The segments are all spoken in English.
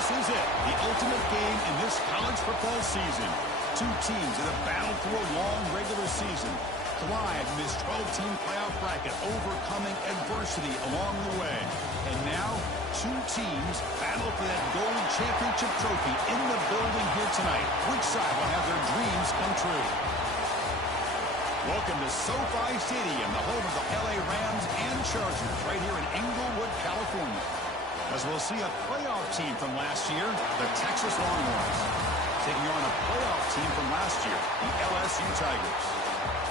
This is it, the ultimate game in this college football season. Two teams that have battled through a long regular season, thrived in this 12-team playoff bracket, overcoming adversity along the way. And now, two teams battle for that gold championship trophy in the building here tonight. Which side will have their dreams come true? Welcome to SoFi Stadium, the home of the LA Rams and Chargers, right here in Inglewood, California. As we'll see a playoff team from last year, the Texas Longhorns, taking on a playoff team from last year, the LSU Tigers.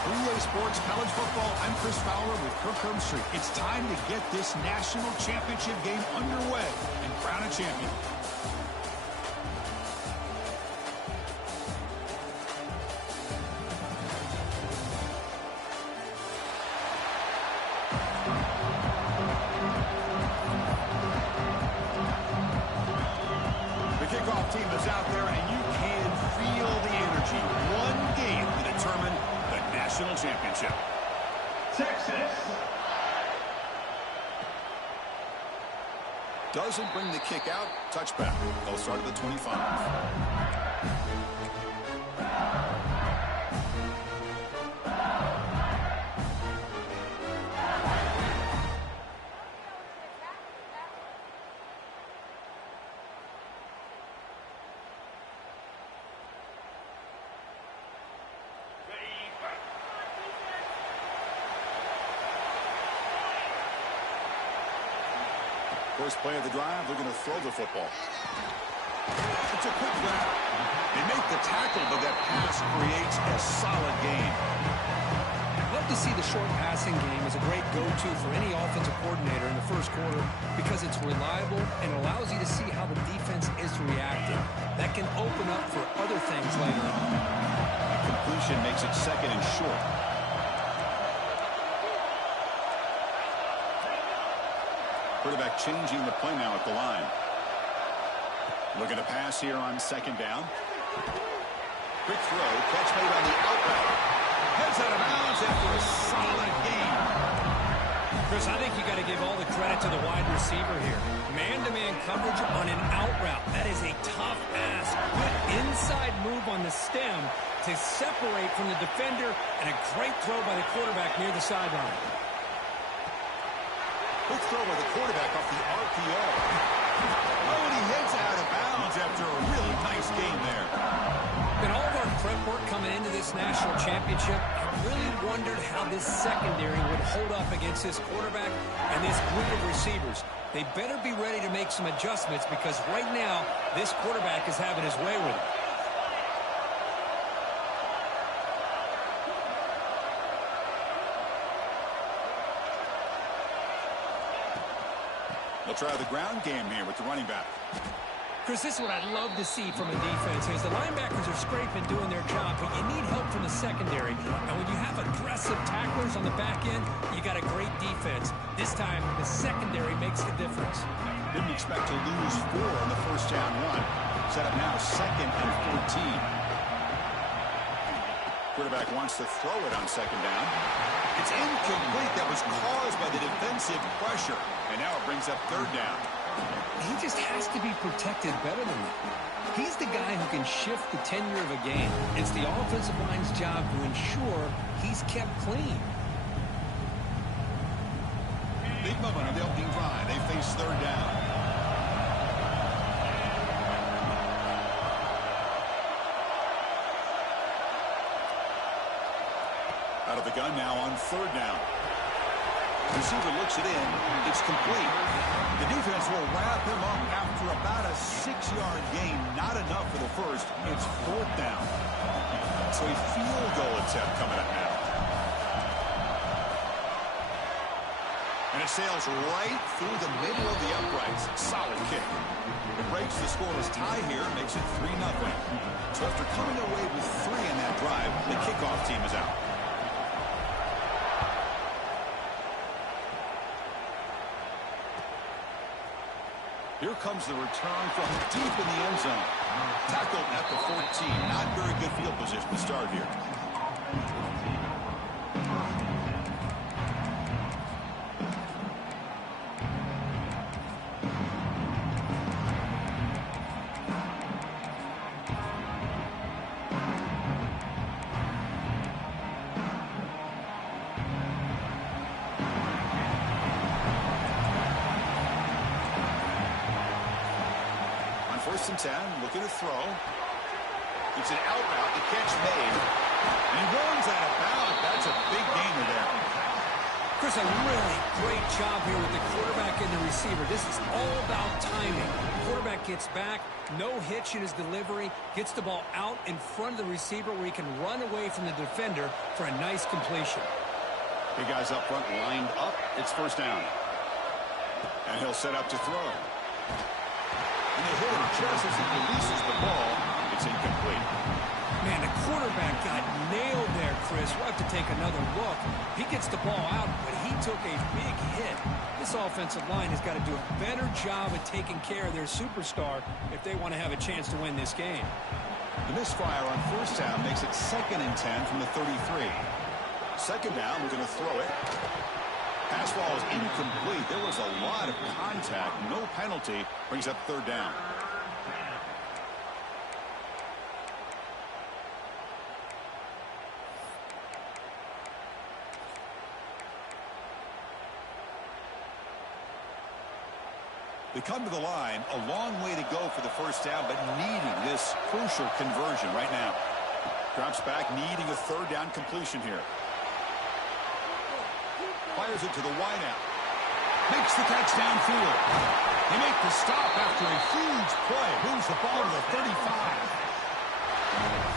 3A Sports College Football, I'm Chris Fowler with Kirk Herbstreit. It's time to get this national championship game underway and crown a champion. Team is out there, and you can feel the energy. One game to determine the national championship. Texas doesn't bring the kick out. Touchback. They'll start at the 25. First play of the drive, they're going to throw the football. It's a quick grab. They make the tackle, but that pass creates a solid gain. I'd love to see the short passing game as a great go-to for any offensive coordinator in the first quarter because it's reliable and allows you to see how the defense is reacting. That can open up for other things later on. The completion makes it second and short. Quarterback changing the play now at the line. Looking to pass here on second down. Quick throw, catch made on the out route. Heads out of bounds after a solid gain. Chris, I think you got to give all the credit to the wide receiver here. Man-to-man coverage on an out route. That is a tough ask. Good inside move on the stem to separate from the defender, and a great throw by the quarterback near the sideline. Quick throw by the quarterback off the RPO. Oh, and he heads out of bounds after a really nice gain there. In all of our prep work coming into this national championship, I really wondered how this secondary would hold up against this quarterback and this group of receivers. They better be ready to make some adjustments because right now, this quarterback is having his way with it. They'll try the ground game here with the running back. Chris, this is what I'd love to see from a defense is the linebackers are scraping, doing their job, but you need help from the secondary. And when you have aggressive tacklers on the back end, you got a great defense. This time, the secondary makes the difference. Didn't expect to lose 4 on the first down run. Set up now second and 14. Quarterback wants to throw it on second down. It's incomplete. That was caused by the defensive pressure. And now it brings up third down. He just has to be protected better than that. He's the guy who can shift the tenure of a game. It's the offensive line's job to ensure he's kept clean. Big moment on the opening drive. They face third down. Out of the gun now on third down. Receiver looks it in. It's complete. The defense will wrap him up after about a 6-yard gain. Not enough for the first. It's fourth down. So a field goal attempt coming up now. And it sails right through the middle of the uprights. Solid kick. It breaks the scoreless tie here. Makes it 3-0. So after coming away with 3 in that drive, the kickoff team is out. Here comes the return from deep in the end zone. Tackled at the 14. Not very good field position to start here. 1st and 10, looking to throw. It's an out route, the catch made. And he runs out of bounds. That's a big gainer there. Chris, a really great job here with the quarterback and the receiver. This is all about timing. The quarterback gets back, no hitch in his delivery, gets the ball out in front of the receiver where he can run away from the defender for a nice completion. Big guys up front lined up. It's 1st down. And he'll set up to throw. And they hit him just as he releases the ball. It's incomplete. Man, the quarterback got nailed there, Chris. We'll have to take another look. He gets the ball out, but he took a big hit. This offensive line has got to do a better job of taking care of their superstar if they want to have a chance to win this game. The misfire on 1st down makes it 2nd and 10 from the 33. 2nd down, we're going to throw it. Pass ball is incomplete. There was a lot of contact. No penalty. Brings up 3rd down. They come to the line, a long way to go for the 1st down, but needing this crucial conversion right now. Drops back, needing a 3rd down completion here. Fires it to the wideout. Makes the catch downfield. They make the stop after a huge play. Moves the ball to the 35.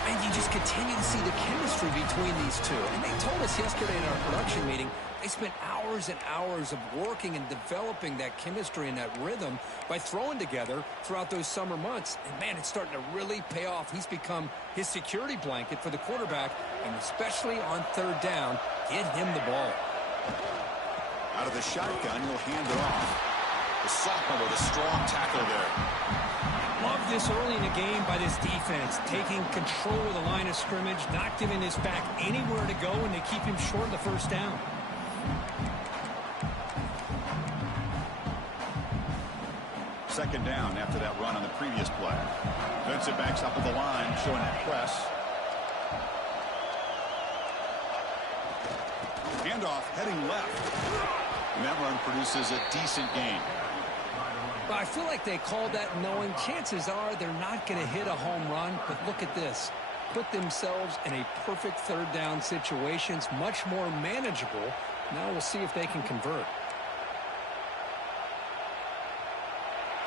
And you just continue to see the chemistry between these two. And they told us yesterday in our production meeting, they spent hours and hours of working and developing that chemistry and that rhythm by throwing together throughout those summer months. And, man, it's starting to really pay off. He's become his security blanket for the quarterback, and especially on 3rd down, get him the ball. Out of the shotgun, he'll hand it off. The sophomore with a strong tackle there. Love this early in the game by this defense, taking control of the line of scrimmage, not giving this back anywhere to go, and they keep him short of the 1st down. Second down after that run on the previous play. Defensive backs up at the line, showing that press. Handoff heading left. And that run produces a decent gain. Well, I feel like they called that knowing chances are they're not going to hit a home run, but look at this. Put themselves in a perfect 3rd down situation. It's much more manageable. Now we'll see if they can convert.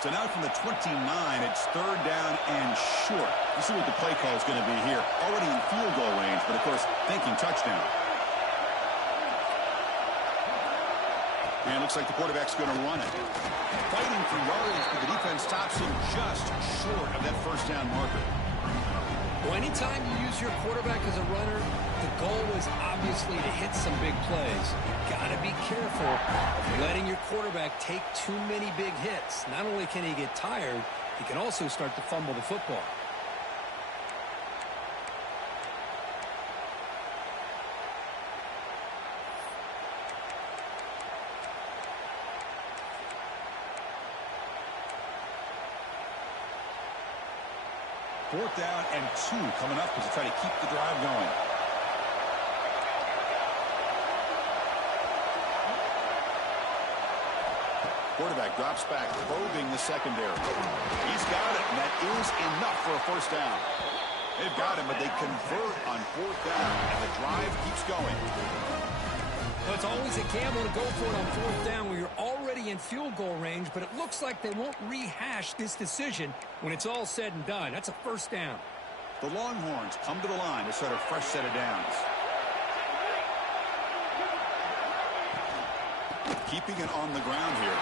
So now from the 29, it's 3rd down and short. You see what the play call is going to be here. Already in field goal range, but of course, thinking touchdown. And it looks like the quarterback's going to run it. Fighting for yardage, but the defense stops him just short of that 1st down marker. Well, anytime you use your quarterback as a runner, the goal is obviously to hit some big plays. Got to be careful of letting your quarterback take too many big hits. Not only can he get tired, he can also start to fumble the football. Fourth down and 2 coming up as they try to keep the drive going. Quarterback drops back, probing the secondary. He's got it, and that is enough for a 1st down. They've got him, but they convert on 4th down, and the drive keeps going. Well, it's always a gamble to go for it on 4th down where you're already in field goal range, but it looks like they won't rehash this decision when it's all said and done. That's a 1st down. The Longhorns come to the line to start a fresh set of downs. Keeping it on the ground here.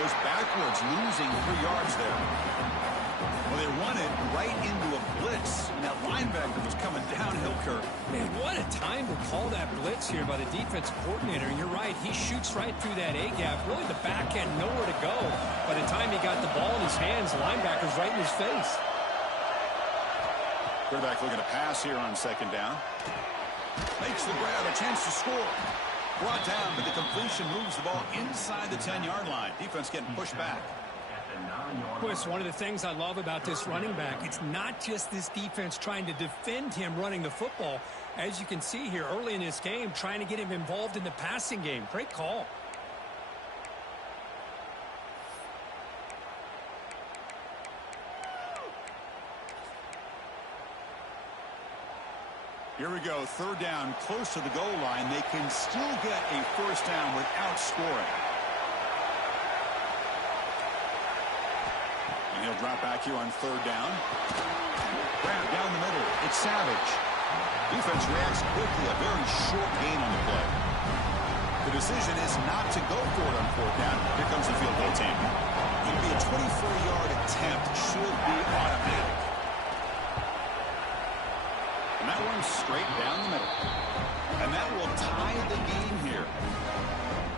Goes backwards, losing 3 yards there. Well, they run it right into a blitz, and that linebacker was coming downhill, Kirk. Man, what a time to call that blitz here by the defensive coordinator. And you're right, he shoots right through that A-gap. Really, the back end, nowhere to go. By the time he got the ball in his hands, the linebacker's right in his face. Quarterback looking to pass here on 2nd down. Makes the grab, a chance to score. Brought down, but the completion moves the ball inside the 10-yard line. Defense getting pushed back. Chris, one of the things I love about this running back, it's not just this defense trying to defend him running the football. As you can see here early in this game, trying to get him involved in the passing game. Great call. Here we go, third down, close to the goal line. They can still get a first down without scoring. And he'll drop back here on third down. Grab down the middle. It's Savage. Defense reacts quickly. A very short gain on the play. The decision is not to go for it on fourth down. Here comes the field goal team. It'll be a 24-yard attempt. Should be automatic. And that one's straight down the middle. And that will tie the game here.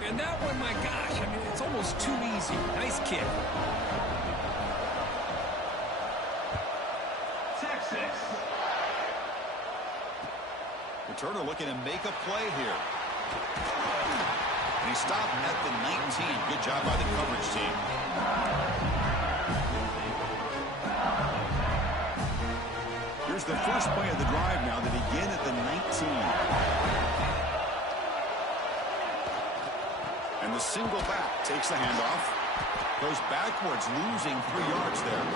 And that one, my gosh, I mean, it's almost too easy. Nice kick. Texas. Returner looking to make a play here. And he stopped at the 19. Good job by the coverage team. Here's the first play of the drive now. They begin at the 19. And the single back takes the handoff. Goes backwards, losing 3 yards there.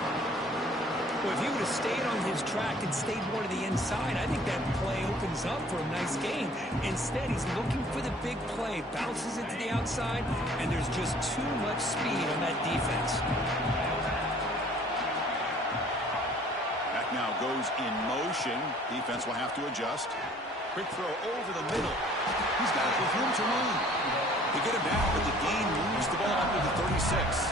Well, if he would have stayed on his track and stayed more to the inside, I think that play opens up for a nice gain. Instead, he's looking for the big play, bounces it to the outside, and there's just too much speed on that defense. Back now goes in motion. Defense will have to adjust. Quick throw over the middle. He's got it with room to run. They get him down, but the gain moves the ball up to the 36.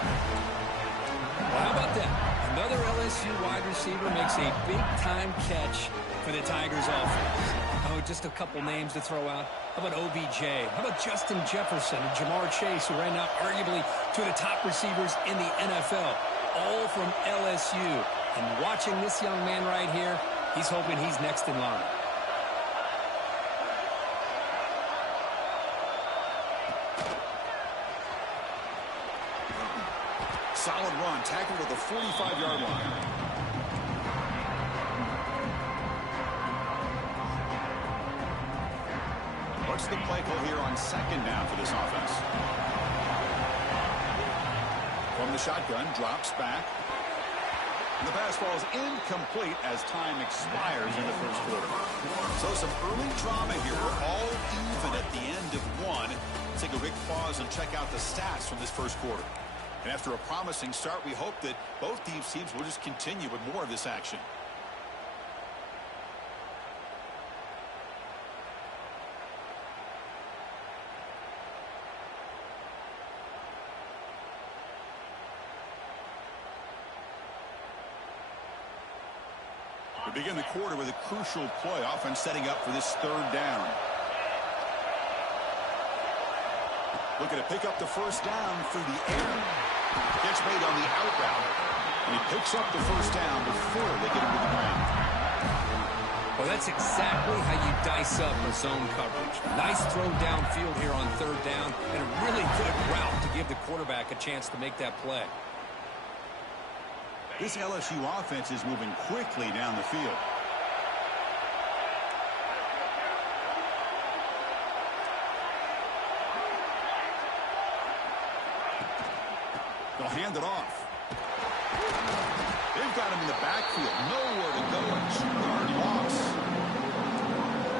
Well, how about that? Another LSU wide receiver makes a big-time catch for the Tigers offense. Oh, just a couple names to throw out. How about OBJ? How about Justin Jefferson and Jamar Chase, who right now arguably two of the top receivers in the NFL, all from LSU. And watching this young man right here, he's hoping he's next in line. Solid run, tackled at the 45-yard line. What's the play call here on second down for this offense? From the shotgun, drops back. And the pass falls incomplete as time expires in the first quarter. So some early drama here. We're all even at the end of one. Let's take a quick pause and check out the stats from this first quarter. And after a promising start, we hope that both these teams will just continue with more of this action. We begin the quarter with a crucial play. Offense setting up for this third down. Looking to pick up the first down through the air. Gets made on the out route. And he picks up the first down before they get him to the ground. Well, that's exactly how you dice up a zone coverage. Nice throw downfield here on third down, and a really good route to give the quarterback a chance to make that play. This LSU offense is moving quickly down the field. They'll hand it off. They've got him in the backfield. Nowhere to go. A 2-yard loss.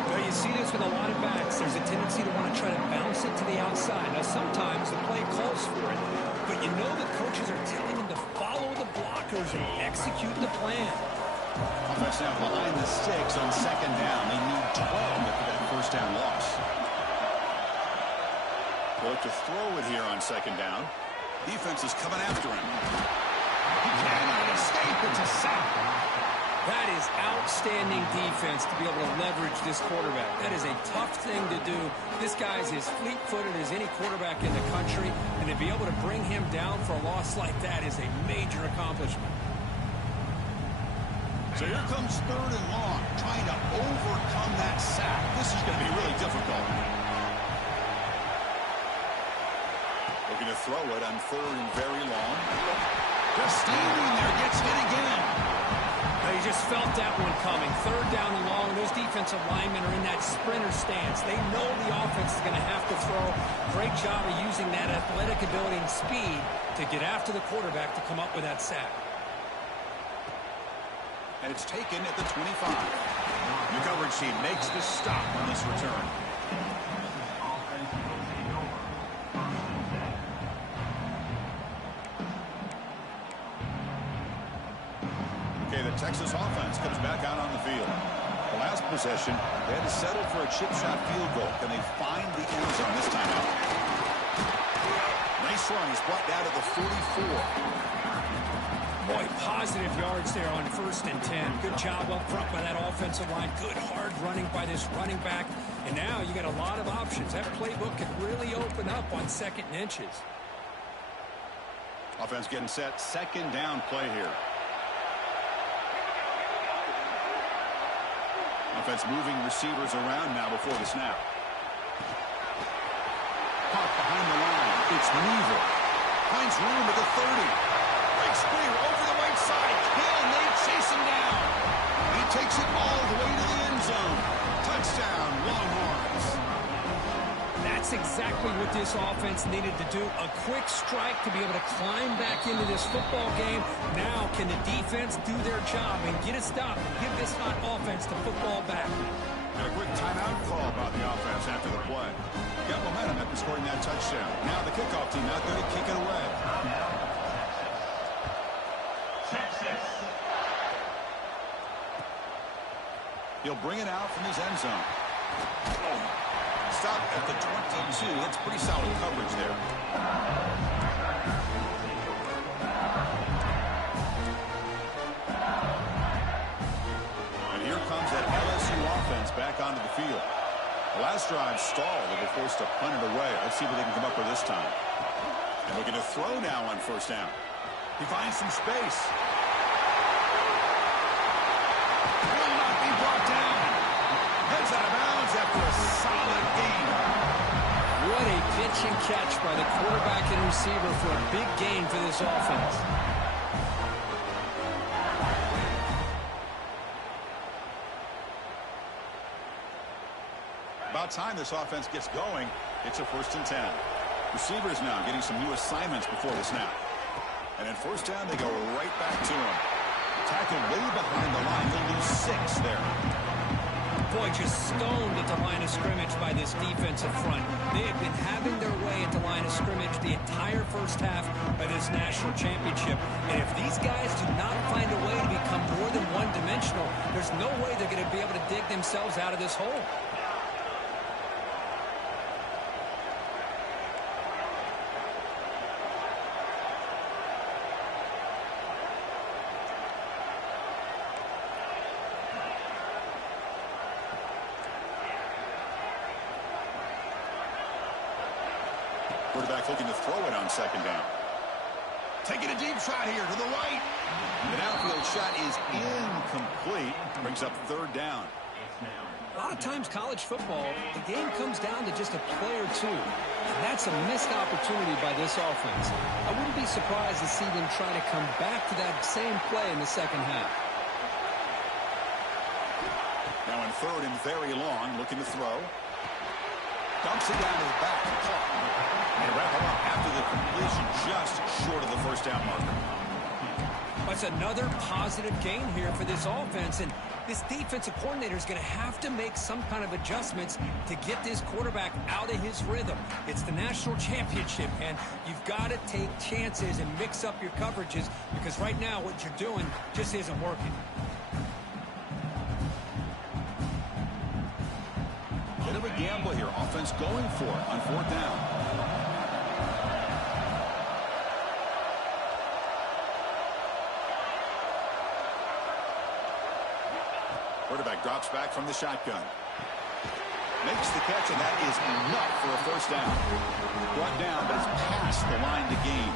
Well, you see this with a lot of backs. There's a tendency to want to try to bounce it to the outside. Now, sometimes the play calls for it, but you know the coaches are telling them to follow the blockers and execute the plan. Offense now behind the sticks on second down. They need 12 after that first down loss. They'll look to throw it here on second down. Defense is coming after him. He cannot escape. It's a sack. That is outstanding defense to be able to leverage this quarterback. That is a tough thing to do. This guy's as fleet-footed as any quarterback in the country, and to be able to bring him down for a loss like that is a major accomplishment. So here comes third and long, trying to overcome that sack. This is going to be really difficult. Looking to throw it on third and very long. Just standing there, gets hit again. You just felt that one coming. Third down and long. Those defensive linemen are in that sprinter stance. They know the offense is going to have to throw. Great job of using that athletic ability and speed to get after the quarterback to come up with that sack. And it's taken at the 25. Your coverage team makes the stop on this return. Okay, the Texas offense comes back out on the field. The last possession, they had to settle for a chip shot field goal. Can they find the end zone this time out? Nice run. He's brought down to the 44. Boy, positive yards there on 1st and 10. Good job up front by that offensive line. Good hard running by this running back. And now you got a lot of options. That playbook can really open up on 2nd and inches. Offense getting set. 2nd down play here. Offense moving receivers around now before the snap. Caught behind the line. It's Weaver. Finds room at the 30. Breaks free over the right side. Hill, and they chase him down. He takes it all the way to the end zone. Touchdown, Longhorns. That's exactly what this offense needed to do. A quick strike to be able to climb back into this football game. Now can the defense do their job and get a stop and give this hot offense the football back? And a quick timeout call by the offense after the play. Got momentum after scoring that touchdown. Now the kickoff team out there to kick it away. He'll bring it out from his end zone. Stop at the 22. That's pretty solid coverage there. And here comes that LSU offense back onto the field. The last drive stalled. They were forced to punt it away. Let's see what they can come up with this time. And looking to throw now on 1st down. He finds some space. Will not be brought down. Heads out of bounds after a solid gain. What a pitch and catch by the quarterback and receiver for a big gain for this offense. About time this offense gets going. It's a 1st and 10. Receivers now getting some new assignments before the snap. And then 1st down, they go right back to him. Tackled way behind the line. They'll lose 6 there. Boy, just stoned at the line of scrimmage by this defensive front. They have been having their way at the line of scrimmage the entire 1st half of this national championship. And if these guys do not find a way to become more than one-dimensional, there's no way they're going to be able to dig themselves out of this hole. Quarterback looking to throw it on 2nd down. Taking a deep shot here to the right. The downfield shot is incomplete. Brings up 3rd down. A lot of times college football, the game comes down to just a play or two. And that's a missed opportunity by this offense. I wouldn't be surprised to see them try to come back to that same play in the 2nd half. Now in 3rd and very long, looking to throw. Dumps it down to the back. And wrap him up after the completion, just short of the 1st down marker. That's another positive gain here for this offense, and this defensive coordinator is going to have to make some kind of adjustments to get this quarterback out of his rhythm. It's the national championship, and you've got to take chances and mix up your coverages, because right now what you're doing just isn't working. Bit of a gamble here. Offense going for it on 4th down. Quarterback drops back from the shotgun. Makes the catch, and that is enough for a 1st down. Brought down, but it's past the line to gain.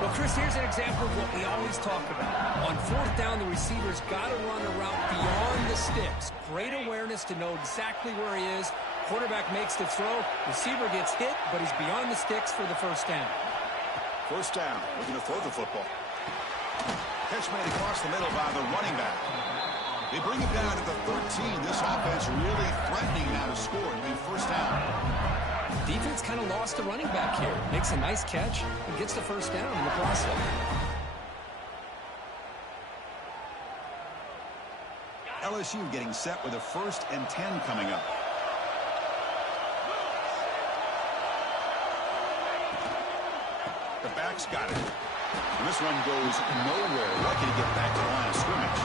Well, Chris, here's an example of what we always talk about. On 4th down, the receiver's got to run a route beyond the sticks. Great awareness to know exactly where he is. Quarterback makes the throw. Receiver gets hit, but he's beyond the sticks for the 1st down. 1st down. Looking to throw the football. Catch made across the middle by the running back. They bring him down to the 13. This offense really threatening now to score. It'll be 1st down. Defense kind of lost the running back here. Makes a nice catch and gets the 1st down in the process. LSU getting set with a 1st and 10 coming up. The back's got it. And this one goes nowhere. Lucky to get back to the line of scrimmage.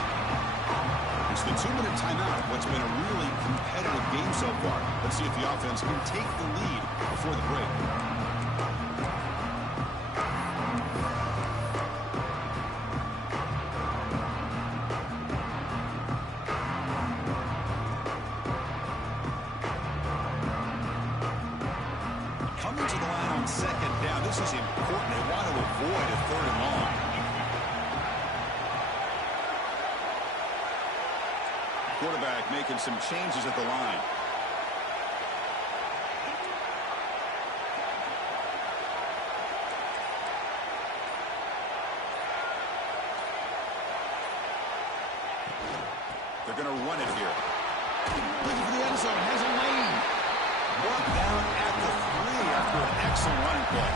It's the 2-minute timeout. What's been a really competitive game so far. Let's see if the offense can take the lead before the break. Coming to the line on 2nd down. This is important. They want to avoid a 3rd and long. Quarterback making some changes at the line. They're going to run it here. Looking for the end zone. Has a lane. Brought down at the 3 after an excellent running play.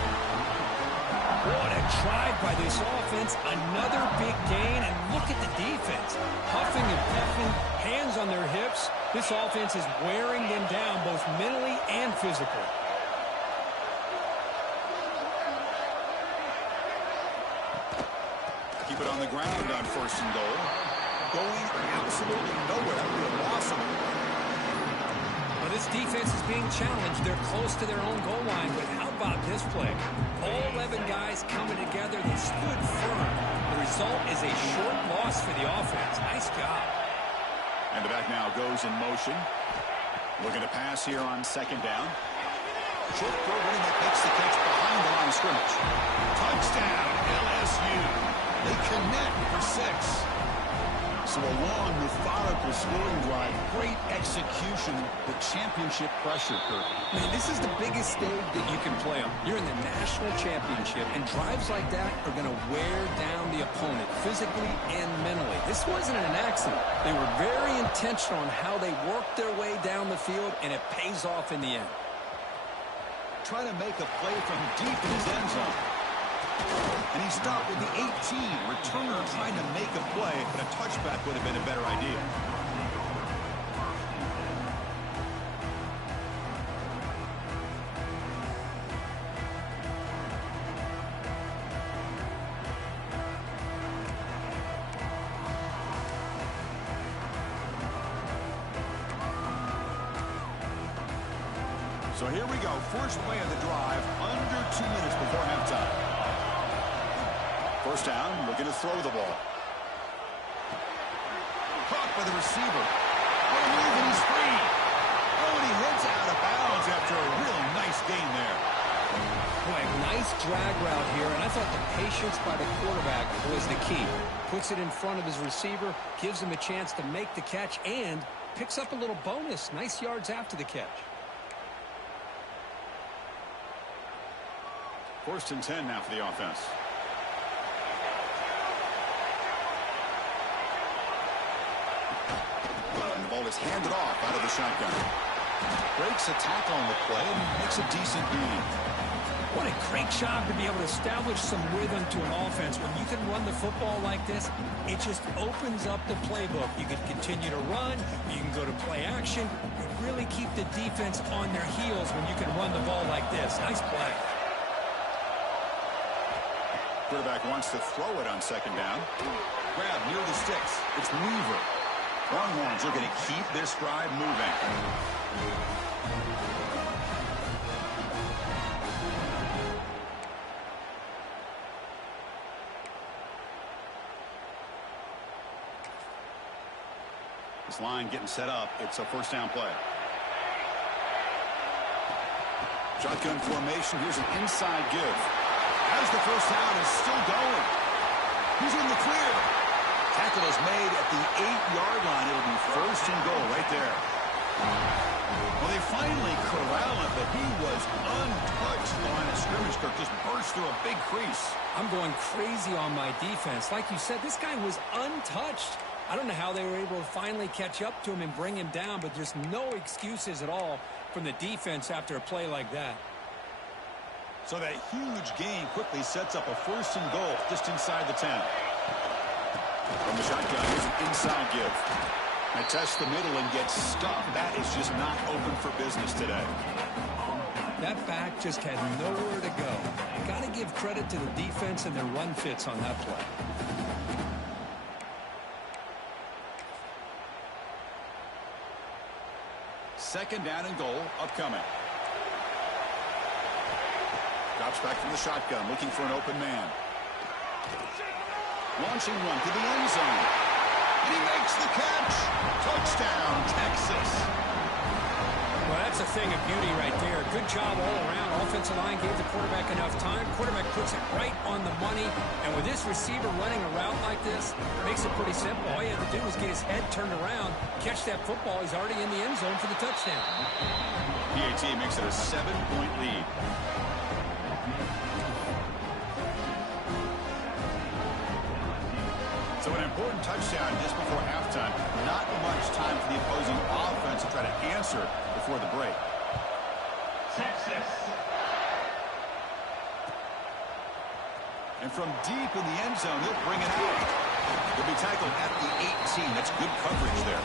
What a drive by this offense. Another big gain, and look at the defense. Huffing and puffing, hands on their hips. This offense is wearing them down both mentally and physically. Keep it on the ground on 1st and goal. Going absolutely nowhere. That would be a loss of it. Well, this defense is being challenged. They're close to their own goal line, but how about this play? All 11 guys coming together. They stood firm. The result is a short loss for the offense. Nice job. And the back now goes in motion. Looking to pass here on 2nd down. Short throw running that makes the catch behind the line of scrimmage. Touchdown, LSU. They connect for 6. So a long, methodical scoring drive. Great execution. The championship pressure, Kurt. Man, this is the biggest stage that you can play on. You're in the national championship, and drives like that are going to wear down the opponent physically and mentally. This wasn't an accident. They were very intentional on how they worked their way down the field, and it pays off in the end. Trying to make a play from deep in his end zone. And he stopped with the 18. Returner trying to make a play, but a touchback would have been a better idea. So here we go. First play of the drive, under 2 minutes before halftime. 1st down, looking to throw the ball. Caught by the receiver. What a move, and he's free. Oh, and he heads out of bounds after a really nice gain there. Boy, nice drag route here, and I thought the patience by the quarterback was the key. Puts it in front of his receiver, gives him a chance to make the catch, and picks up a little bonus. Nice yards after the catch. 1st and 10 now for the offense. The ball is handed off out of the shotgun. Breaks a tackle on the play and makes a decent gain. What a great job to be able to establish some rhythm to an offense. When you can run the football like this, it just opens up the playbook. You can continue to run. You can go to play action. You really keep the defense on their heels when you can run the ball like this. Nice play. Quarterback wants to throw it on 2nd down. Grab near the sticks. It's Weaver. Longhorns looking to keep this drive moving. This line getting set up. It's a 1st down play. Shotgun formation. Here's an inside give. As the 1st down is still going. He's in the clear. Tackle is made at the 8-yard line. It'll be 1st and goal right there. Well, they finally corral it, but he was untouched at the line of scrimmage. Kirk just burst through a big crease. I'm going crazy on my defense. Like you said, this guy was untouched. I don't know how they were able to finally catch up to him and bring him down, but there's no excuses at all from the defense after a play like that. So that huge gain quickly sets up a 1st and goal just inside the 10. From the shotgun, here's an inside give. Test the middle and get stuffed. That is just not open for business today. That back just had nowhere to go. Got to give credit to the defense and their run fits on that play. Second down and goal upcoming. Drops back from the shotgun, looking for an open man. Launching one to the end zone. And he makes the catch. Touchdown, Texas. Well, that's a thing of beauty right there. Good job all around. Offensive line gave the quarterback enough time. Quarterback puts it right on the money. And with this receiver running a route like this, makes it pretty simple. All you have to do is get his head turned around, catch that football. He's already in the end zone for the touchdown. PAT makes it a 7-point lead. So an important touchdown just before halftime. Not much time for the opposing offense to try to answer before the break. Texas. And from deep in the end zone, he'll bring it out. He'll be tackled at the 18. That's good coverage there.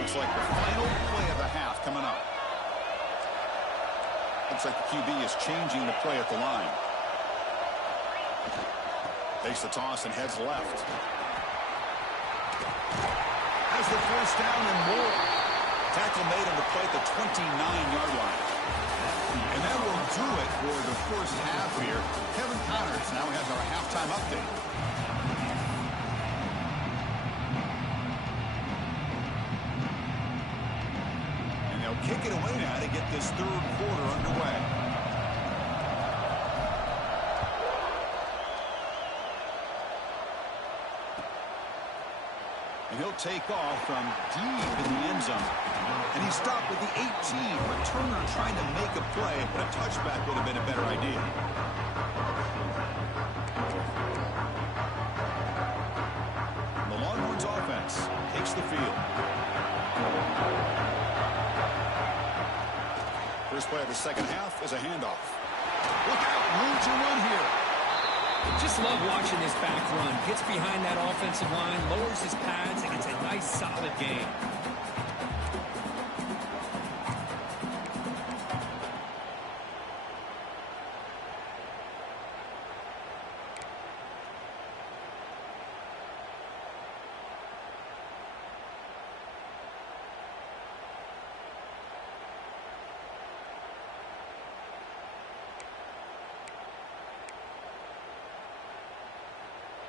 Looks like the final play of the half coming up. Looks like the QB is changing the play at the line. Takes the toss and heads left. Has the first down and more. Tackle made on the play at the 29-yard line. And that will do it for the first half here. Kevin Connors now has our halftime update. Kick it away now to get this third quarter underway. And he'll take off from deep in the end zone. And he stopped with the 18. Returner trying to make a play, but a touchback would have been a better idea. The Longhorns offense takes the field. First play of the second half is a handoff. Look out, room to run here. Just love watching this back run. Gets behind that offensive line, lowers his pads, and it's a nice, solid game.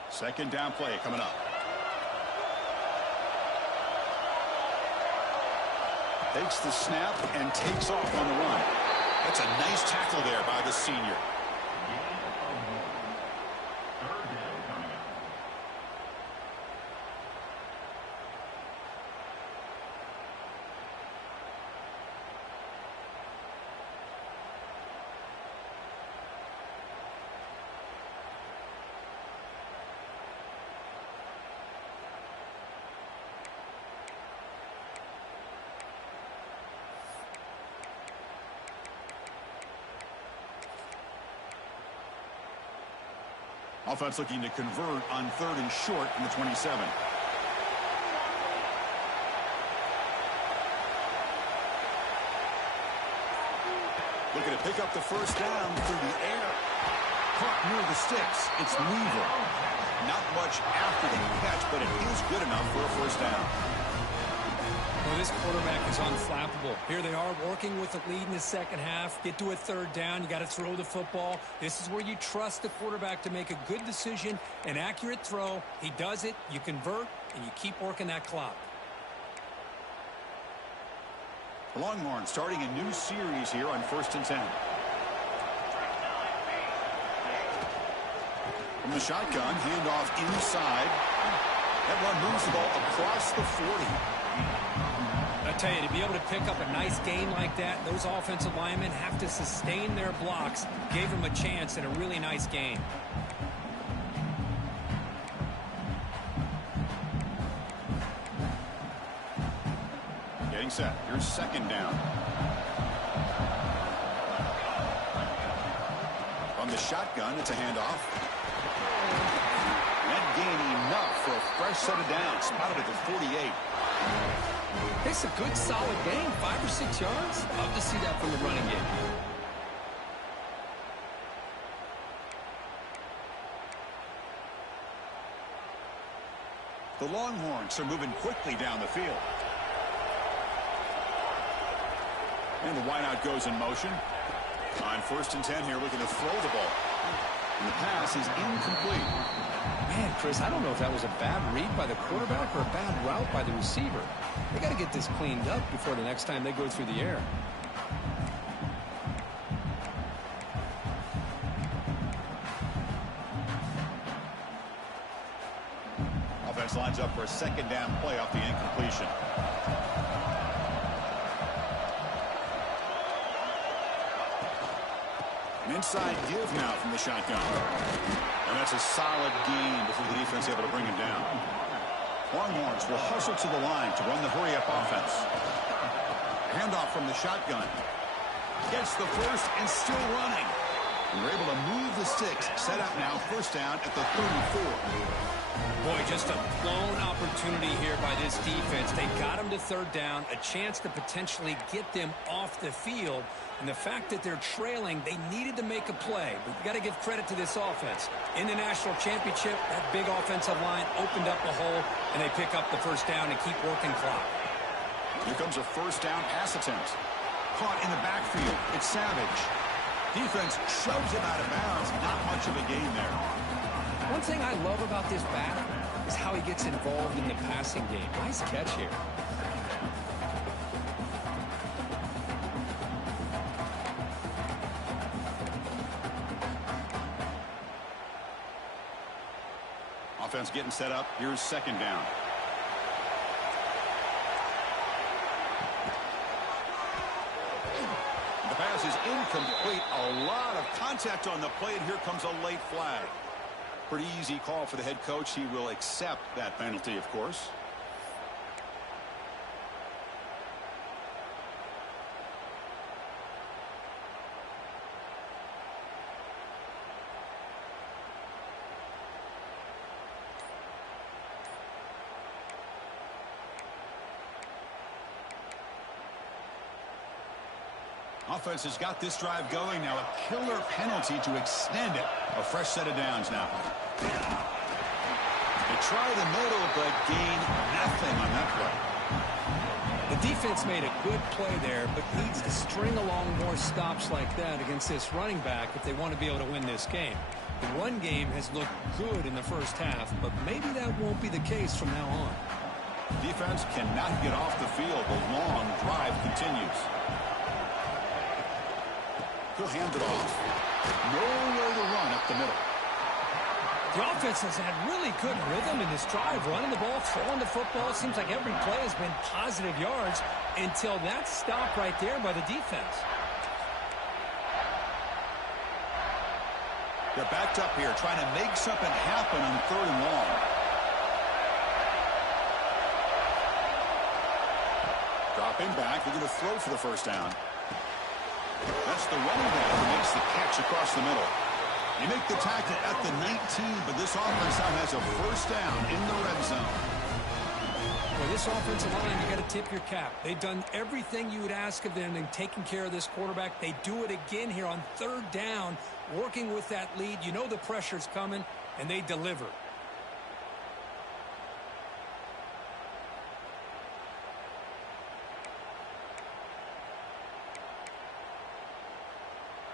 Second down play coming up. Takes the snap and takes off on the run. That's a nice tackle there by the senior. Offense looking to convert on third and short from the 27. Looking to pick up the first down through the air. Caught near the sticks. It's Weaver. Not much after the catch, but it is good enough for a first down. Well, this quarterback is unflappable. Here they are working with the lead in the second half. Get to a third down. You got to throw the football. This is where you trust the quarterback to make a good decision, an accurate throw. He does it. You convert, and you keep working that clock. The Longhorns starting a new series here on 1st and 10. From the shotgun, handoff inside. That run moves the ball across the 40. I tell you, to be able to pick up a nice gain like that, those offensive linemen have to sustain their blocks. Gave them a chance at a really nice gain. Getting set. Here's second down. On the shotgun. It's a handoff. That gain enough for a fresh set of downs. Spotted at the 48. It's a good, solid gain. 5 or 6 yards. Love to see that from the running game. The Longhorns are moving quickly down the field. And the wideout goes in motion. On 1st and 10 here, looking to throw the ball. And the pass is incomplete. Man, Chris, I don't know if that was a bad read by the quarterback or a bad route by the receiver. They got to get this cleaned up before the next time they go through the air. Offense lines up for a 2nd down play off the incompletion. An inside give now from the shotgun. And that's a solid gain before the defense able to bring him down. Longhorns will hustle to the line to run the hurry-up offense. Handoff from the shotgun. Gets the first and still running. And we're able to move the sticks. Set up now, 1st down at the 34. Boy, just a blown opportunity here by this defense. They got him to 3rd down, a chance to potentially get them off the field. And the fact that they're trailing, they needed to make a play. But you got to give credit to this offense. In the national championship, that big offensive line opened up a hole, and they pick up the 1st down and keep working clock. Here comes a 1st down pass attempt. Caught in the backfield. It's Savage. Defense shoves him out of bounds. Not much of a gain there. One thing I love about this back is how he gets involved in the passing game. Nice catch here. Offense getting set up. Here's 2nd down. The pass is incomplete. A lot of contact on the play, and here comes a late flag. Pretty easy call for the head coach. He will accept that penalty, of course. Offense has got this drive going now. A killer penalty to extend it. A fresh set of downs now. They try the middle, but gain nothing on that play. The defense made a good play there, but needs to string along more stops like that against this running back if they want to be able to win this game. The run game has looked good in the 1st half, but maybe that won't be the case from now on. Defense cannot get off the field. The long drive continues. He'll hand it off. Nowhere to run up the middle. The offense has had really good rhythm in this drive, running the ball, throwing the football. It seems like every play has been positive yards until that stop right there by the defense. They're backed up here, trying to make something happen on 3rd and long. Dropping back, they're going to throw for the 1st down. That's the running back who makes the catch across the middle. They make the tackle at the 19, but this offense now has a 1st down in the red zone. Well, this offensive line, you got to tip your cap. They've done everything you would ask of them in taking care of this quarterback. They do it again here on 3rd down, working with that lead. You know the pressure's coming, and they deliver.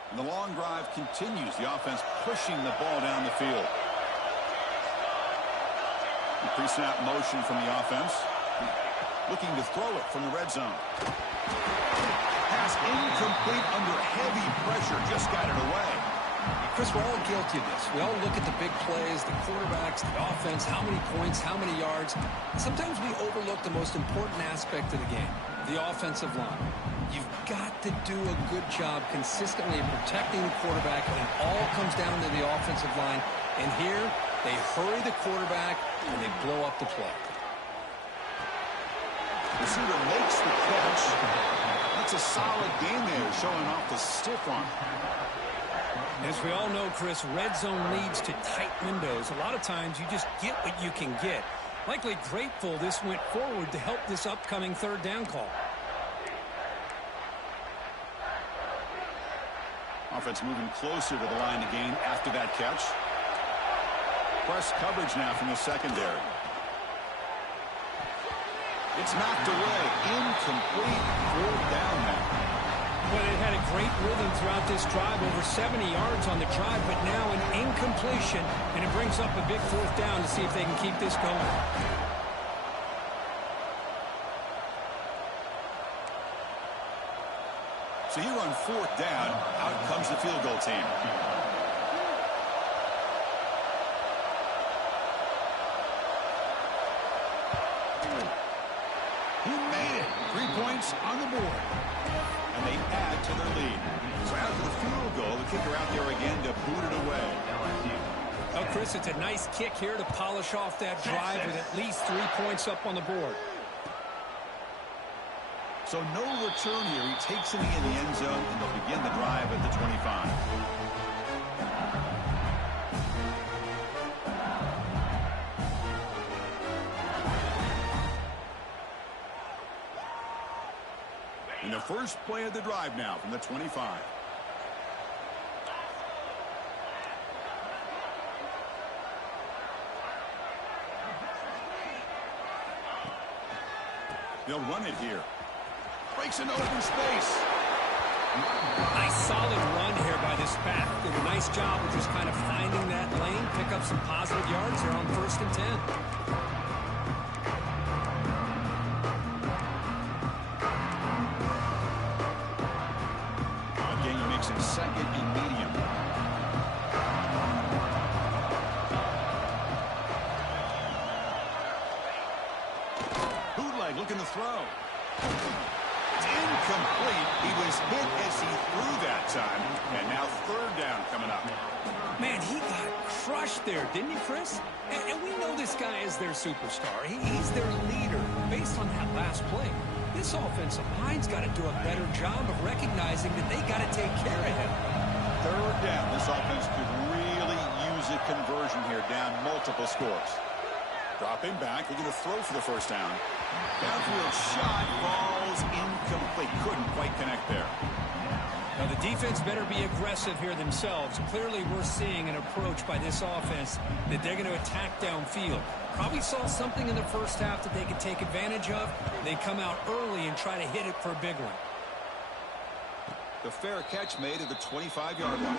And the long drive continues. The offense pushing the ball down the field. The pre-snap motion from the offense. Looking to throw it from the red zone. Pass incomplete under heavy pressure. Just got it away. Chris, we're all guilty of this. We all look at the big plays, the quarterbacks, the offense, how many points, how many yards. Sometimes we overlook the most important aspect of the game, the offensive line. You've got to do a good job consistently protecting the quarterback, and it all comes down to the offensive line. And here, they hurry the quarterback, and they blow up the play. Receiver makes the catch. That's a solid game there, showing off the stiff arm. As we all know, Chris, red zone leads to tight windows. A lot of times you just get what you can get. Likely grateful this went forward to help this upcoming third down call. Offense moving closer to the line to gain after that catch. Press coverage now from the secondary. It's knocked away. Incomplete. Fourth down now. Well, they had a great rhythm throughout this drive, over 70 yards on the drive, but now an incompletion, and it brings up a big fourth down to see if they can keep this going. So here on fourth down, out comes the field goal team. He made it. 3 points on the board. And they add to their lead. So after the field goal, the kicker out there again to boot it away. Oh, Chris, it's a nice kick here to polish off that drive with at least 3 points up on the board. So no return here. He takes it in the end zone, and they'll begin the drive at the 25. And the first play of the drive now from the 25. They'll run it here. Breaks an open space. Nice solid run here by this back. Did a nice job of just kind of finding that lane, pick up some positive yards here on 1st and 10. Again, makes it second and medium. Bootleg looking to throw. It's incomplete. He was hit as he threw that time. And now third down coming up. Man, he got crushed there, didn't he, Chris? And we know this guy is their superstar. He's their leader. Based on that last play, this offensive line's got to do a better job of recognizing that they got to take care of him. Third down. This offense could really use a conversion here, down multiple scores. Dropping back. They're going to throw for the first down. Downfield shot falls incomplete. Couldn't quite connect there. Now, the defense better be aggressive here themselves. Clearly, we're seeing an approach by this offense that they're going to attack downfield. Probably saw something in the first half that they could take advantage of. They come out early and try to hit it for a big one. The fair catch made at the 25-yard line.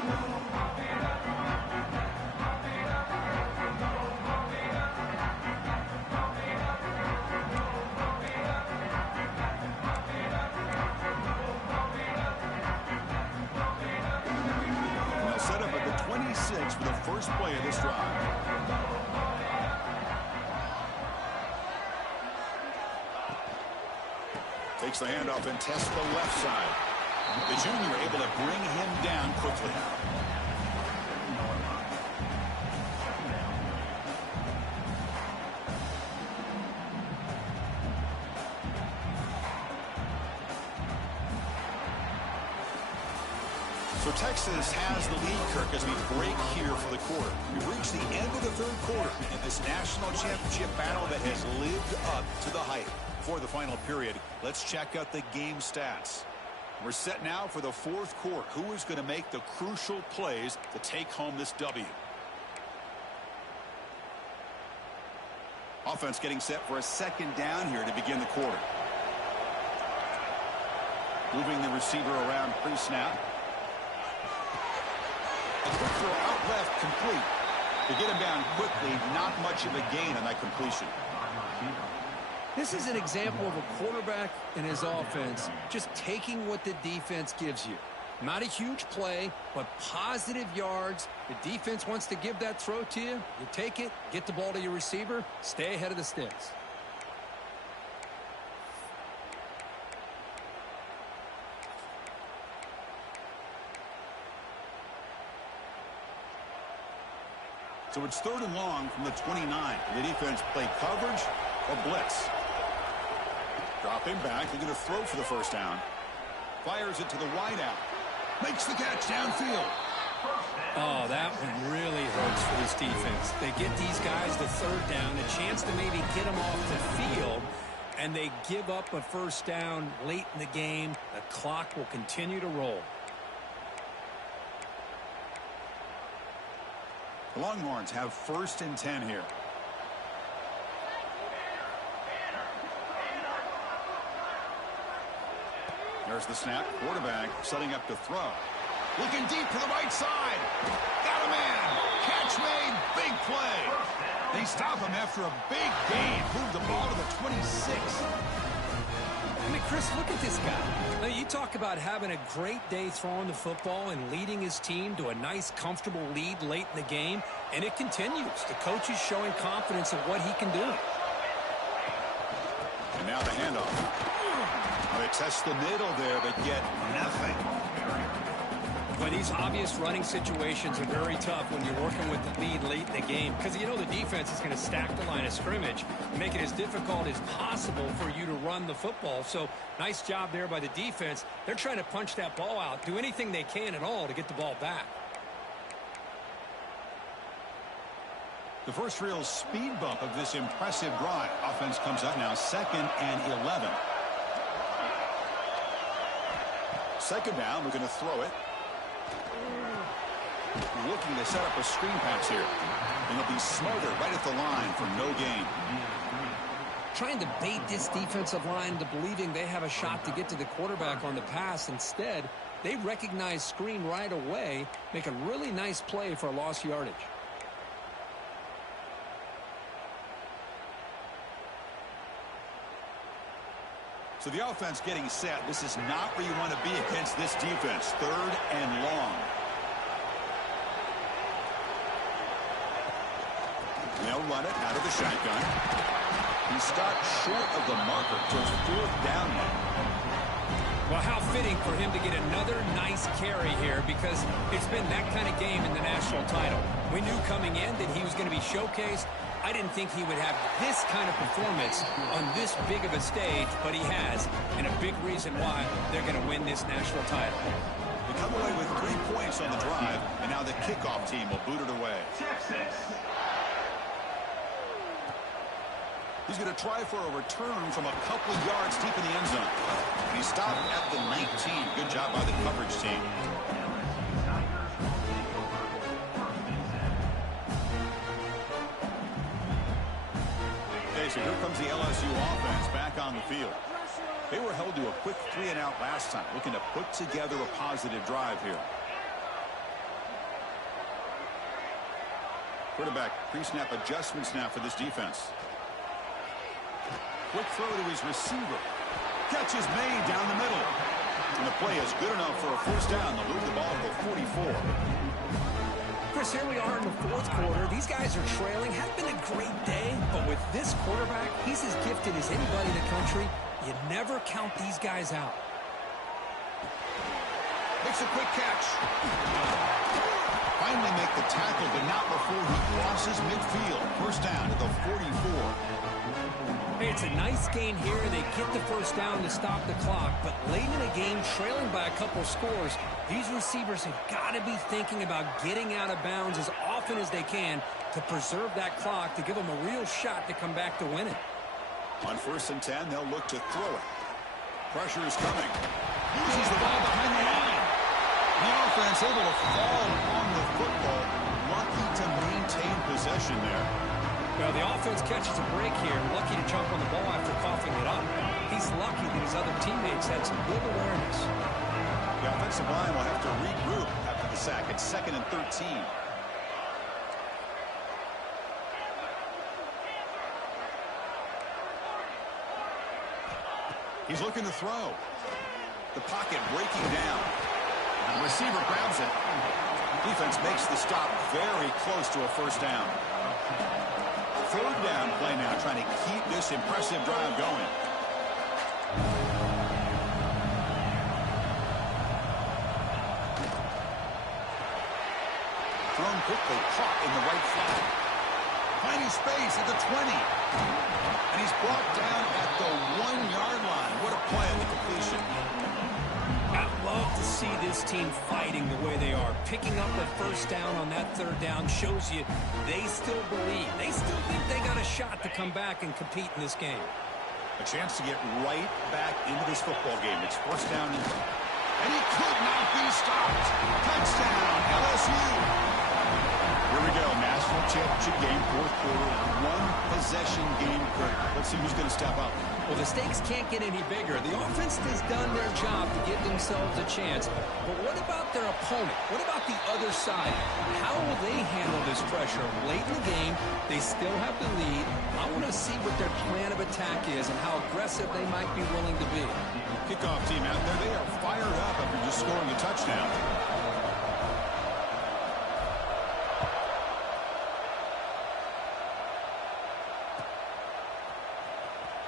For the first play of this drive. Takes the handoff and tests the left side. The junior able to bring him down quickly. So Texas has the lead, Kirk, as we break here for the quarter. We've reached the end of the third quarter in this national championship battle that has lived up to the hype. For the final period, let's check out the game stats. We're set now for the fourth quarter. Who is going to make the crucial plays to take home this W? Offense getting set for a second down here to begin the quarter. Moving the receiver around pre-snap. A quick throw out left, complete. To get him down quickly, not much of a gain on that completion. This is an example of a quarterback and his offense just taking what the defense gives you. Not a huge play, but positive yards. The defense wants to give that throw to you. You take it, get the ball to your receiver, stay ahead of the sticks. So it's third and long from the 29. The defense play coverage or blitz. Dropping back. They're going to throw for the first down. Fires it to the wideout. Makes the catch downfield. Oh, that one really hurts for this defense. They get these guys the third down, a chance to maybe get them off the field, and they give up a first down late in the game. The clock will continue to roll. The Longhorns have 1st and 10 here. There's the snap. Quarterback setting up to throw. Looking deep to the right side. Got a man. Catch made. Big play. They stop him after a big gain. Move the ball to the 26. I mean, Chris, look at this guy. Now, you talk about having a great day throwing the football and leading his team to a nice, comfortable lead late in the game, and it continues. The coach is showing confidence in what he can do. And now the handoff. They test the middle there, but get nothing. But these obvious running situations are very tough when you're working with the lead late in the game, because you know the defense is going to stack the line of scrimmage, make it as difficult as possible for you to run the football. So nice job there by the defense. They're trying to punch that ball out, do anything they can at all to get the ball back. The first real speed bump of this impressive drive. Offense comes up now 2nd and 11. 2nd down, we're going to throw it. Looking to set up a screen pass here. And they'll be smarter right at the line for no gain. Trying to bait this defensive line into believing they have a shot to get to the quarterback on the pass. Instead, they recognize screen right away, make a really nice play for lost yardage. So the offense getting set. This is not where you want to be against this defense. 3rd and long. They'll run it out of the shotgun. He stopped short of the marker to 4th down now. Well, how fitting for him to get another nice carry here, because it's been that kind of game in the national title. We knew coming in that he was going to be showcased. I didn't think he would have this kind of performance on this big of a stage, but he has, and a big reason why they're going to win this national title. They come away with 3 points on the drive, and now the kickoff team will boot it away. He's going to try for a return from a couple of yards deep in the end zone. He stopped at the 19. Good job by the coverage team. Okay, so here comes the LSU offense back on the field. They were held to a quick 3-and-out last time, looking to put together a positive drive here. Quarterback pre-snap adjustments now for this defense. Quick throw to his receiver. Catch is made down the middle. And the play is good enough for a first down. They'll move the ball to the 44. Chris, here we are in the 4th quarter. These guys are trailing. Had been a great day, but with this quarterback, he's as gifted as anybody in the country. You never count these guys out. Makes a quick catch. Finally make the tackle, but not before he crosses midfield. First down to the 44. Hey, it's a nice gain here. They get the first down to stop the clock, but late in the game, trailing by a couple scores, these receivers have got to be thinking about getting out of bounds as often as they can to preserve that clock, to give them a real shot to come back to win it. On 1st and 10, they'll look to throw it. Pressure is coming. Uses the ball behind the line. The offense able to fall on the football. Lucky to maintain possession there. Well, the offense catches a break here. Lucky to jump on the ball after coughing it up. He's lucky that his other teammates had some good awareness. The offensive line will have to regroup after the sack. It's 2nd and 13. He's looking to throw. The pocket breaking down. The receiver grabs it. Defense makes the stop very close to a first down. 3rd down play now, trying to keep this impressive drive going. Thrown quickly, caught in the right flat. Finding space at the 20. And he's brought down at the 1-yard line. What a play on the completion. love to see this team fighting the way they are. Picking up a first down on that third down shows you they still believe. They still think they got a shot to come back and compete in this game. A chance to get right back into this football game. It's first down. And he could not be stopped. Touchdown, LSU. Here we go, national championship game, fourth quarter, one-possession game. Let's see who's going to step up. Well, the stakes can't get any bigger. The offense has done their job to give themselves a chance. But what about their opponent? What about the other side? How will they handle this pressure? Late in the game, they still have the lead. I want to see what their plan of attack is and how aggressive they might be willing to be. Kickoff team out there, they are fired up after just scoring a touchdown.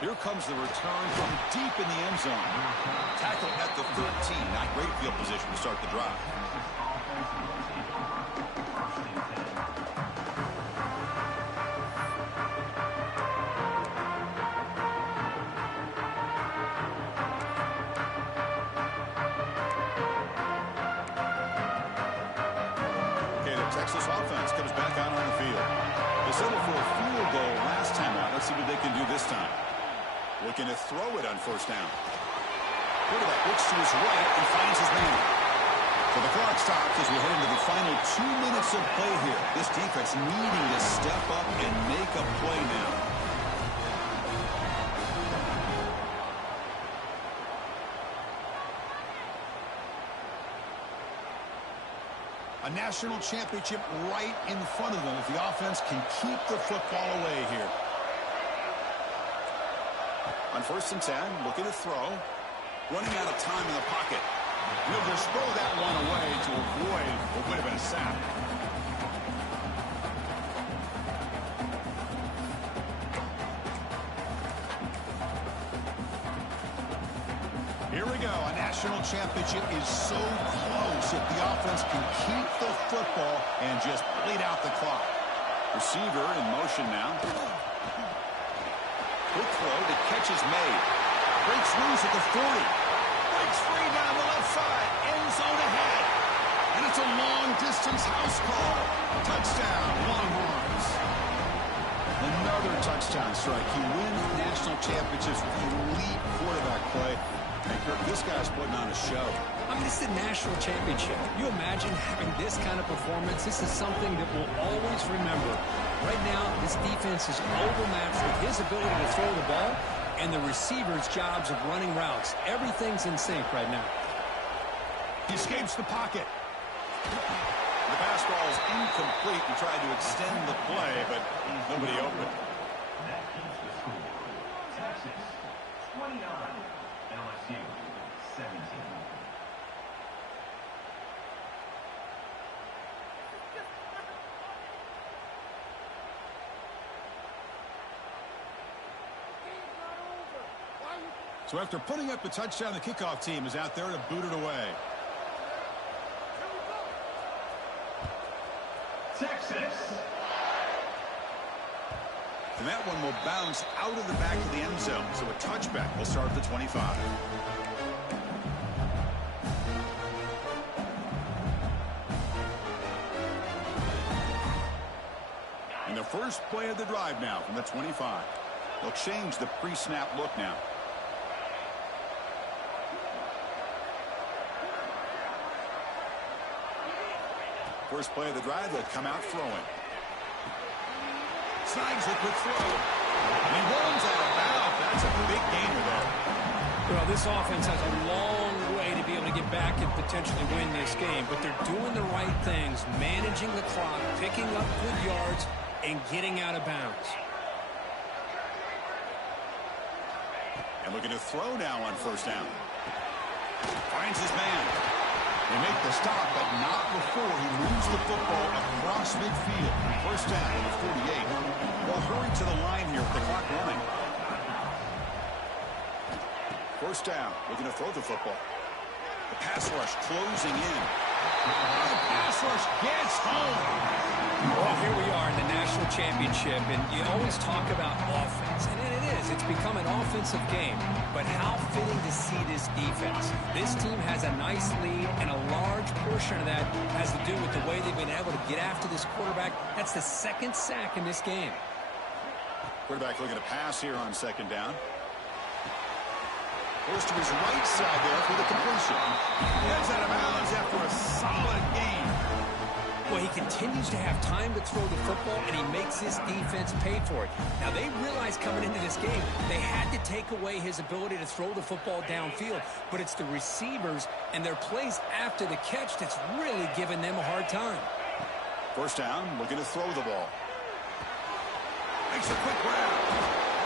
Here comes the return from deep in the end zone. Tackled at the 13. Not great field position to start the drive. Okay, the Texas offense comes back out on the field. They settled for a field goal last time out. Let's see what they can do this time. Looking to throw it on first down. Quarterback looks to his right and finds his man. So the clock stops as we head into the final 2 minutes of play here. This defense needing to step up and make a play now. A national championship right in front of them if the offense can keep the football away here. On first and 10, looking to throw. Running out of time in the pocket. He'll just throw that one away to avoid what would have been a sack. Here we go. A national championship is so close if the offense can keep the football and just bleed out the clock. Receiver in motion now. Quick throw, the catch is made. Breaks loose at the 40. Breaks free down the left side. End zone ahead. And it's a long-distance house call. Touchdown, Longhorns. Another touchdown strike. You win national championships with elite quarterback play. And Kirk, this guy's putting on a show. I mean, this is a national championship. You imagine having this kind of performance? This is something that we'll always remember. Right now, this defense is overmatched with his ability to throw the ball and the receiver's jobs of running routes. Everything's in sync right now. He escapes the pocket. The pass ball is incomplete and tried to extend the play, but nobody open. That keeps the score. Texas 29, LSU 17. So after putting up the touchdown, the kickoff team is out there to boot it away. Texas. And that one will bounce out of the back of the end zone. So a touchback will start at the 25. And the first play of the drive now from the 25. They'll change the pre-snap look now. First play of the drive, they'll come out throwing. Snags a quick throw. And he runs out of bounds. That's a big gainer there. Well, this offense has a long way to be able to get back and potentially win this game, but they're doing the right things, managing the clock, picking up good yards, and getting out of bounds. And looking to throw now on first down. Finds his man. They make the stop, but not before he moves the football across midfield. First down at the 48. Well, hurry to the line here with the clock running. First down, looking to throw the football. The pass rush closing in. The pass rush gets home. Well, here we are in the national championship, and you always talk about offense, and it is. It's become an offensive game. But how fitting to see this defense. This team has a nice lead, and a large portion of that has to do with the way they've been able to get after this quarterback. That's the second sack in this game. Quarterback looking to pass here on second down. Goes to his right side there for the completion. Heads out of bounds after a solid gain. Well, he continues to have time to throw the football, and he makes his defense pay for it. Now, they realized coming into this game, they had to take away his ability to throw the football downfield, but it's the receivers and their plays after the catch that's really giving them a hard time. First down, looking to throw the ball. Makes a quick grab.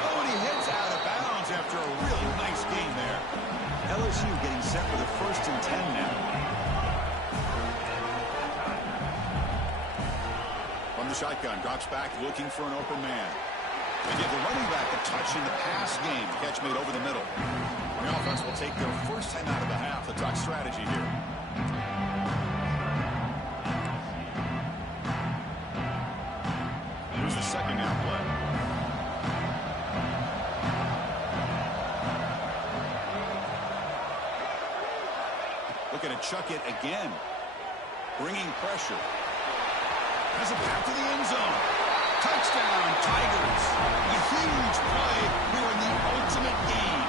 Oh, and he heads out of bounds after a really nice gain there. LSU getting set for the 1st and 10 now. From the shotgun, drops back looking for an open man. They give the running back a touch in the pass game. Catch made over the middle. The offense will take their first time out of the half. The talk strategy here. Here's the second down play. Looking to chuck it again. Bringing pressure. Has it back to the end zone. Touchdown, Tigers. A huge play here in the ultimate game.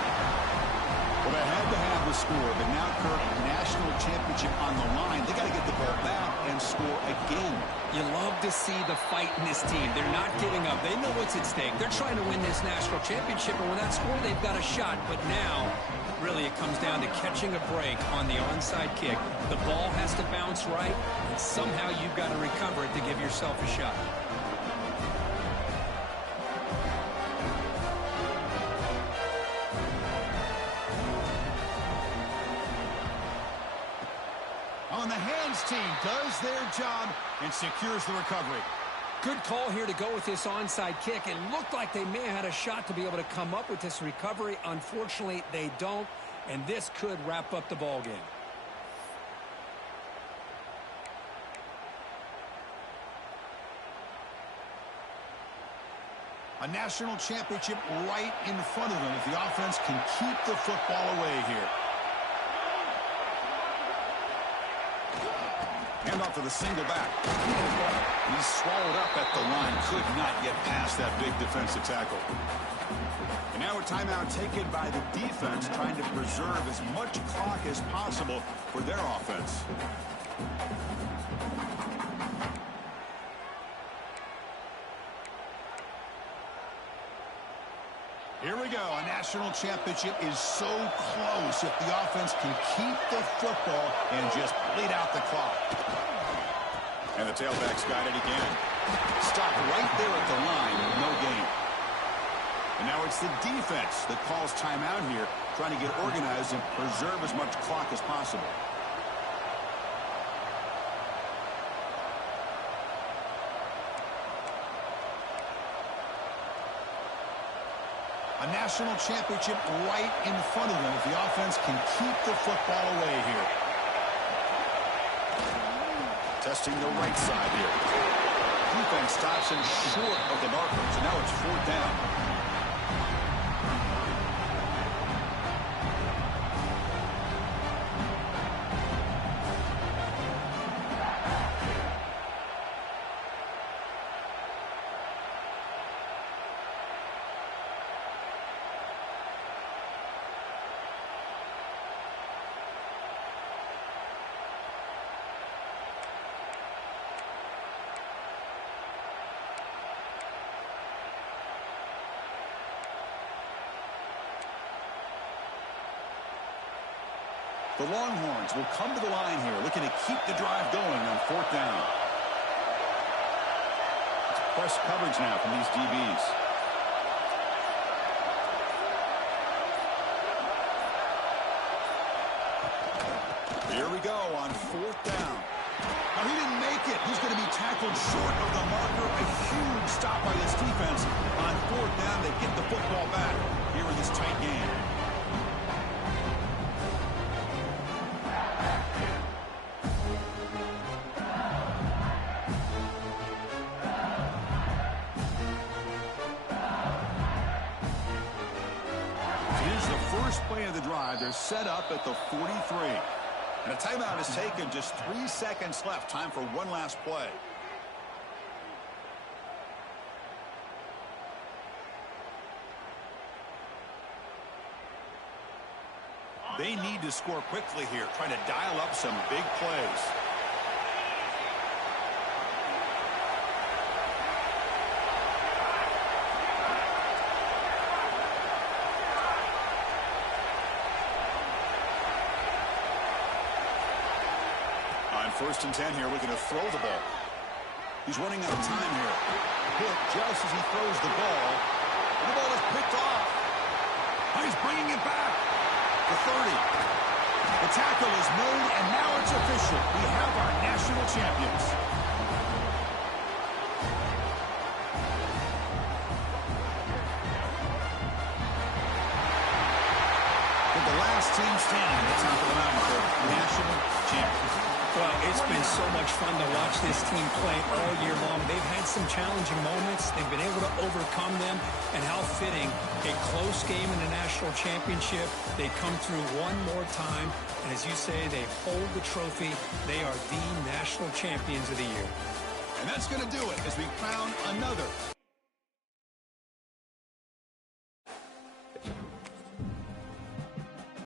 Well, they had to have the score, but now, Kirk, national championship on the line. They got to get the ball back and score again. You love to see the fight in this team. They're not giving up. They know what's at stake. They're trying to win this national championship, and with that score, they've got a shot. But now, really, it comes down to catching a break on the onside kick. The ball has to bounce right, and somehow you've got to recover it to give yourself a shot. On the hands team does their job and secures the recovery. Good call here to go with this onside kick. It looked like they may have had a shot to be able to come up with this recovery. Unfortunately, they don't, and this could wrap up the ball game. A national championship right in front of them if the offense can keep the football away here. Hand off to the single back. He's swallowed up at the line. Could not get past that big defensive tackle. And now a timeout taken by the defense, trying to preserve as much clock as possible for their offense. Here we go. A national championship is so close if the offense can keep the football and just bleed out the clock. And the tailback's got it again. Stopped right there at the line, no gain. And now it's the defense that calls timeout here, trying to get organized and preserve as much clock as possible. A national championship right in front of them if the offense can keep the football away here. Testing the right side here. Defense stops him short of the marker, so now it's 4th down. The Longhorns will come to the line here, looking to keep the drive going on 4th down. It's press coverage now from these DBs. Here we go on 4th down. Now, he didn't make it. He's going to be tackled short of the marker. A huge stop by this defense. On 4th down, they get the football back here in this tight game. first play of the drive. They're set up at the 43. And a timeout is taken. Just 3 seconds left. Time for one last play. They need to score quickly here, trying to dial up some big plays. On 1st and 10 here, we're going to throw the ball. He's running out of time here. Hit just as he throws the ball. And the ball is picked off. Oh, he's bringing it back. The 30. The tackle is made, and now it's official. We have our national champions. With the last team standing at the top of the mountain for national champions. Well, it's been so much fun to watch this team play all year long. They've had some challenging moments. They've been able to overcome them. And how fitting, a close game in the national championship. They come through one more time. And as you say, they hold the trophy. They are the national champions of the year. And that's going to do it as we crown another